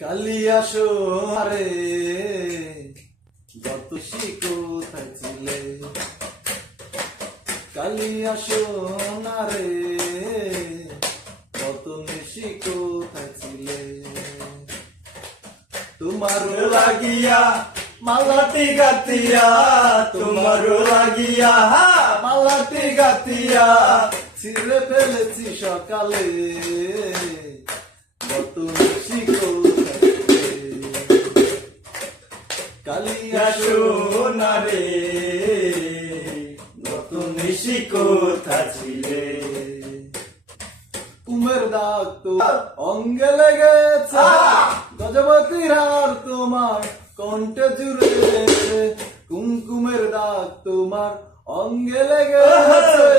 কালিয়া সোনারে যত কোথায় ছিলে, কালিয়া সোনারে কত নিশি কোথায় ছিলে। তোমার লাগিয়া মালাটি গাতিয়া, তোমার লাগিয়া মালাটি গাতিয়া ছিঁড়ে ফেলেছি সকালে, কত নিশি কোথায় ছিলে। কালিয়া সোনারে কত নিশি কোথায় ছিলে। কুমের দাগ তো অঙ্গে লেগেছে, গজবতীর হার তোমার কণ্ঠে জুড়েছে। কুমকুমের দাগ তোমার অঙ্গে লেগেছে,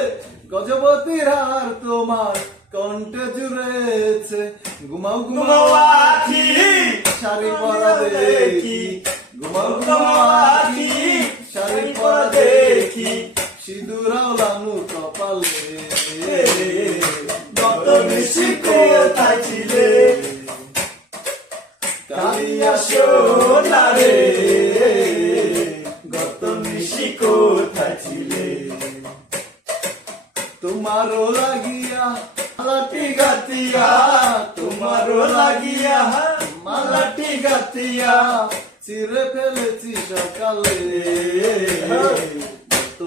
গজবতীর হার তোমার কণ্ঠে জুড়েছে। ঘুমাও ঘুমাও আখি শাড়ি পরা দেখি, ঘুমাও ঘুমাও আখি শাড়ি পরা দেখি, সিঁদুরাও লানু কপালে, কত নিশি কোথায় ছিলে। কালিয়া সোনারে কত নিশি কোথায় ছিলে। তোমারও লাগিয়া মালাটি গাতিয়া, তোমারও লাগিয়া মালাটি গাতিয়া ছিঁড়ে ফেলেছি সকালে, কত